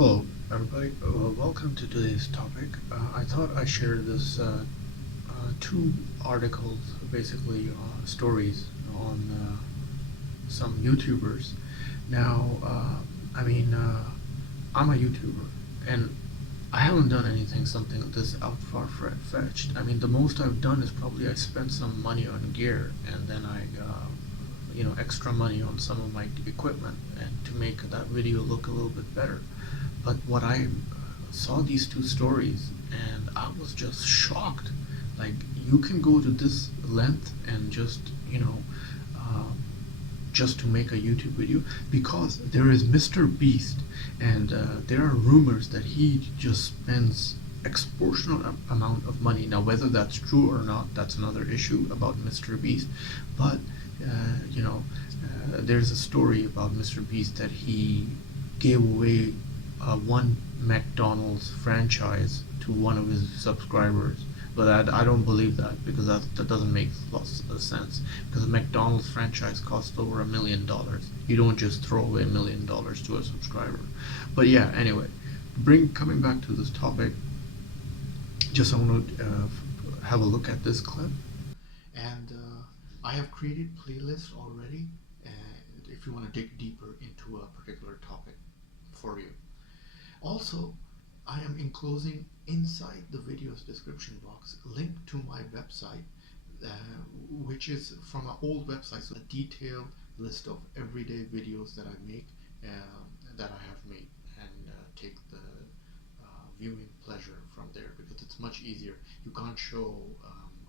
Hello, everybody. Welcome to today's topic. I thought I'd share this two articles, basically stories on some YouTubers. Now, I'm a YouTuber, and I haven't done anything something this out far-fetched. I mean, the most I've done is probably I spent some money on gear, and then extra money on some of my equipment, and to make that video look a little bit better. But what I saw these two stories, and I was just shocked. Like, you can go to this length and uh, just to make a YouTube video, because there is Mr. Beast, and there are rumors that he just spends extortionate amount of money. Now, whether that's true or not, that's another issue about Mr. Beast. But there's a story about Mr. Beast that he gave away one McDonald's franchise to one of his subscribers. But I don't believe that, because that doesn't make lots of sense. Because a McDonald's franchise costs over $1 million. You don't just throw away $1 million to a subscriber. But yeah, anyway, coming back to this topic, just I want to have a look at this clip. And I have created playlists already, if you want to dig deeper into a particular topic for you. Also, I am enclosing inside the video's description box link to my website, which is from an old website, so a detailed list of everyday videos that I make, that I have made, and take the viewing pleasure from there, because it's much easier. You can't show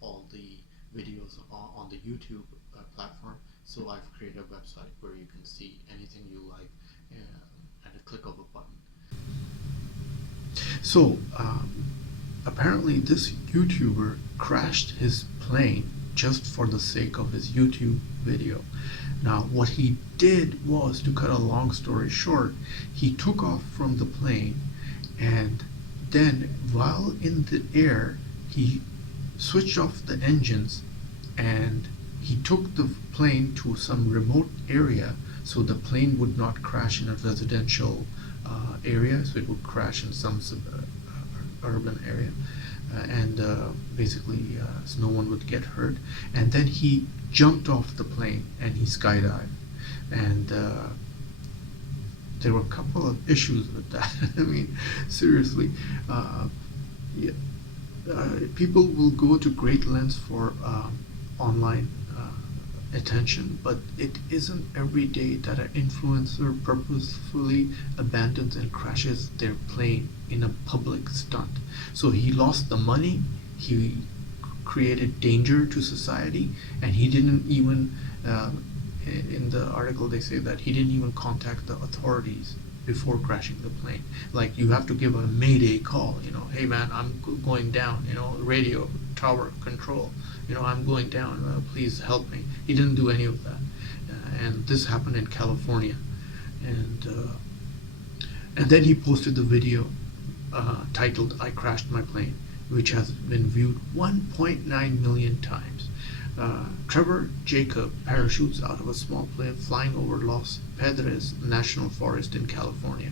all the videos on the YouTube platform, so I've created a website where you can see anything you like at a click of a button. So apparently this YouTuber crashed his plane just for the sake of his YouTube video. Now, what he did was, to cut a long story short, he took off from the plane, and then while in the air he switched off the engines, and he took the plane to some remote area so the plane would not crash in a residential area, so it would crash in some urban area, and basically so no one would get hurt. And then he jumped off the plane and he skydived, and there were a couple of issues with that. I mean, seriously, yeah, people will go to great lengths for online attention, but it isn't every day that an influencer purposefully abandons and crashes their plane in a public stunt. So he lost the money, he created danger to society, and he didn't even, in the article they say that he didn't even contact the authorities before crashing the plane. Like, you have to give a mayday call, hey man, I'm going down, radio tower control, I'm going down, please help me. He didn't do any of that, and this happened in California. And then he posted the video titled "I Crashed My Plane," which has been viewed 1.9 million times. Trevor Jacob parachutes out of a small plane flying over Los Padres National Forest in California.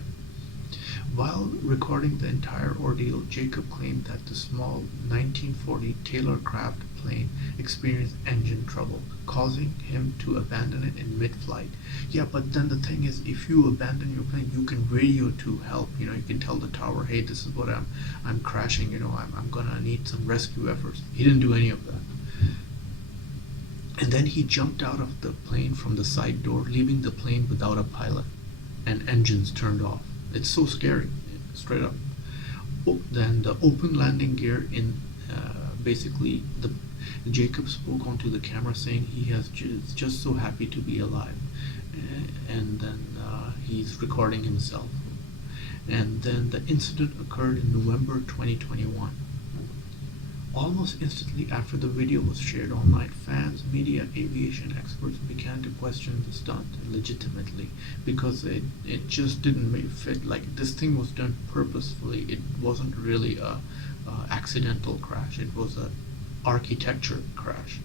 While recording the entire ordeal, Jacob claimed that the small 1940 Taylor Craft plane experienced engine trouble, causing him to abandon it in mid-flight. Yeah, but then the thing is, if you abandon your plane, you can radio to help. You can tell the tower, hey, this is what I'm crashing. I'm gonna need some rescue efforts. He didn't do any of that. And then he jumped out of the plane from the side door, leaving the plane without a pilot and engines turned off. It's so scary, straight up. Then the open landing gear basically Jacob spoke onto the camera saying he has just so happy to be alive, and then he's recording himself. And then the incident occurred in November 2021. Almost instantly after the video was shared online, fans, media, aviation experts began to question the stunt legitimately, because it just didn't fit. Like, this thing was done purposefully. It wasn't really a accidental crash. It was a architecture crash.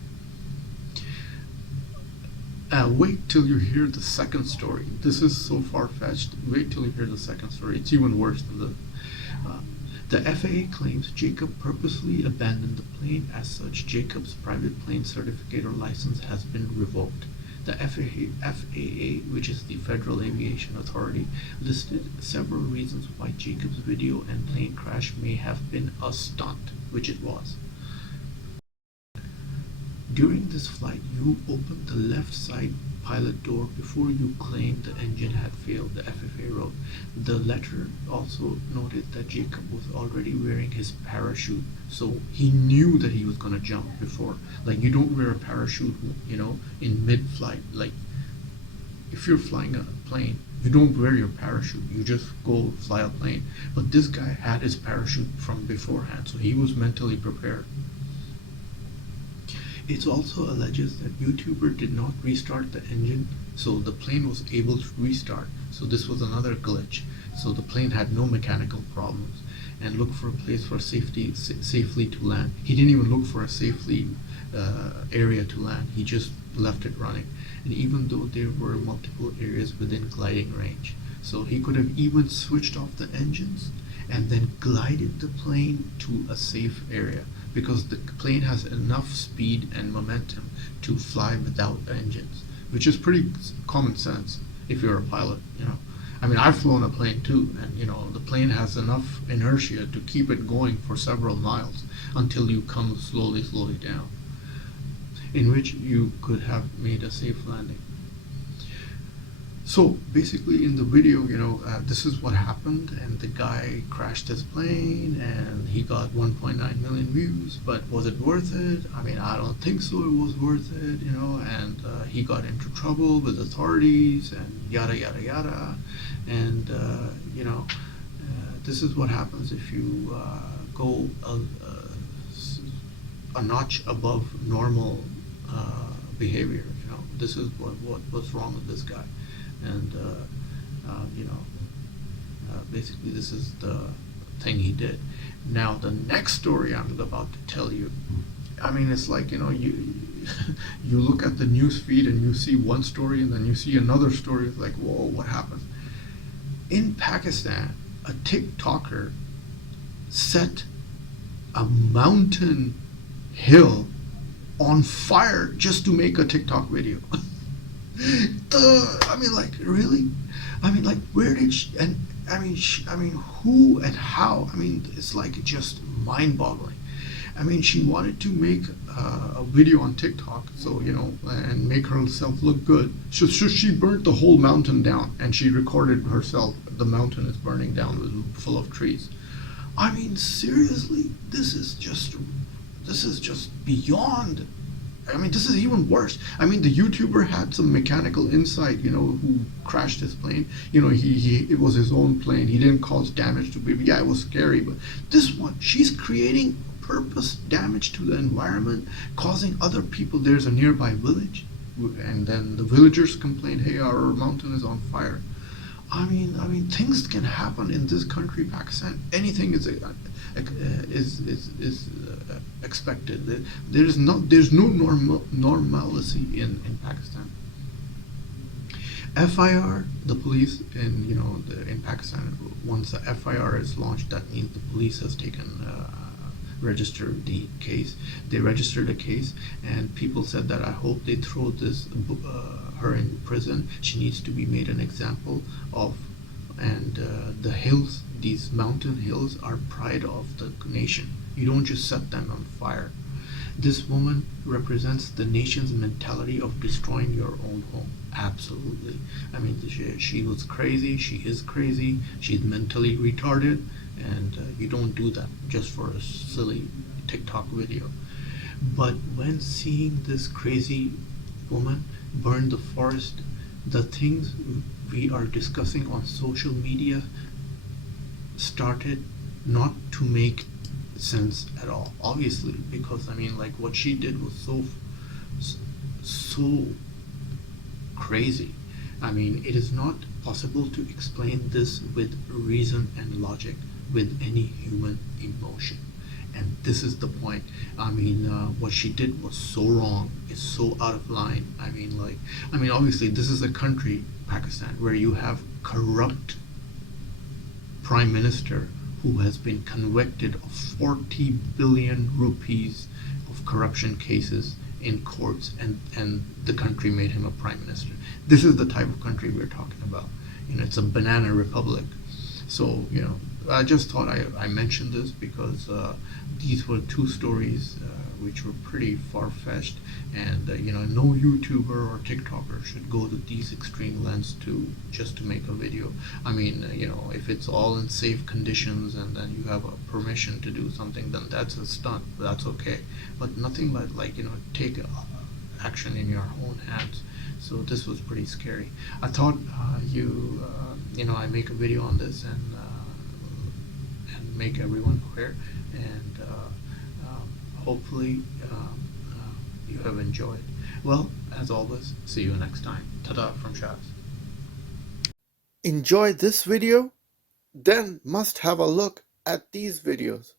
Wait till you hear the second story. This is so far-fetched. Wait till you hear the second story. It's even worse than uh, the FAA claims Jacob purposely abandoned the plane. As such, Jacob's private plane certificate or license has been revoked. The FAA, which is the Federal Aviation Authority, listed several reasons why Jacob's video and plane crash may have been a stunt, which it was. During this flight, you opened the left side pilot door before you claimed the engine had failed, the FAA wrote. The letter also noted that Jacob was already wearing his parachute, so he knew that he was going to jump before. Like, you don't wear a parachute, in mid-flight. Like, if you're flying a plane, you don't wear your parachute, you just go fly a plane. But this guy had his parachute from beforehand, so he was mentally prepared. It also alleges that YouTuber did not restart the engine, so the plane was able to restart. So this was another glitch. So the plane had no mechanical problems, and looked for a place for safely to land. He didn't even look for a safely area to land. He just left it running. And even though there were multiple areas within gliding range, so he could have even switched off the engines and then glided the plane to a safe area, because the plane has enough speed and momentum to fly without engines, which is pretty common sense if you're a pilot. I mean, I've flown a plane too, and the plane has enough inertia to keep it going for several miles until you come slowly down, in which you could have made a safe landing. So basically in the video, this is what happened, and the guy crashed his plane and he got 1.9 million views, but was it worth it? I mean, I don't think so it was worth it, and he got into trouble with authorities and yada yada yada, and this is what happens if you go a notch above normal behavior. This is what's wrong with this guy. And basically this is the thing he did. Now the next story I'm about to tell you, I mean, it's like, you look at the news feed and you see one story and then you see another story. It's like, whoa, what happened? In Pakistan, a TikToker set a mountain hill on fire just to make a TikTok video. I mean, like, really? I mean, like, where did she, and I mean, who and how? I mean, it's like just mind-boggling. I mean, she wanted to make a video on TikTok, so and make herself look good. So she burnt the whole mountain down, and she recorded herself. The mountain is burning down, full of trees. I mean, seriously, this is just beyond. I mean, this is even worse. I mean, the YouTuber had some mechanical insight, who crashed his plane. It was his own plane. He didn't cause damage to people. Yeah, it was scary, but this one, she's creating purpose damage to the environment, causing other people. There's a nearby village, and then the villagers complain, "Hey, our mountain is on fire." I mean, things can happen in this country, Pakistan. Anything is expected. There's no normalcy in Pakistan. FIR, the police in Pakistan, once the FIR is launched, that means the police has registered the case. They registered a case, and people said that I hope they throw her in prison. She needs to be made an example of. And the hills, these mountain hills, are pride of the nation. You don't just set them on fire. This woman represents the nation's mentality of destroying your own home. Absolutely. I mean, she was crazy. She is crazy. She's mentally retarded, and you don't do that just for a silly TikTok video. But when seeing this crazy woman burn the forest, the things we are discussing on social media started not to make sense at all, obviously, because I mean, like, what she did was so crazy. I mean, it is not possible to explain this with reason and logic, with any human emotion. And this is the point. I mean, what she did was so wrong. It's so out of line. Obviously, this is a country, Pakistan, where you have corrupt prime minister who has been convicted of 40 billion rupees of corruption cases in courts, and the country made him a prime minister. This is the type of country we're talking about. It's a banana republic. So, I just thought I mentioned this because these were two stories which were pretty far-fetched, and no YouTuber or TikToker should go to these extreme lengths just to make a video. If it's all in safe conditions and then you have a permission to do something, then that's a stunt. That's okay, but nothing like take action in your own hands. So this was pretty scary. I thought I make a video on this and make everyone aware, and hopefully you have enjoyed. Well, as always, see you next time. Ta-da from Shaz. Enjoy this video? Then must have a look at these videos.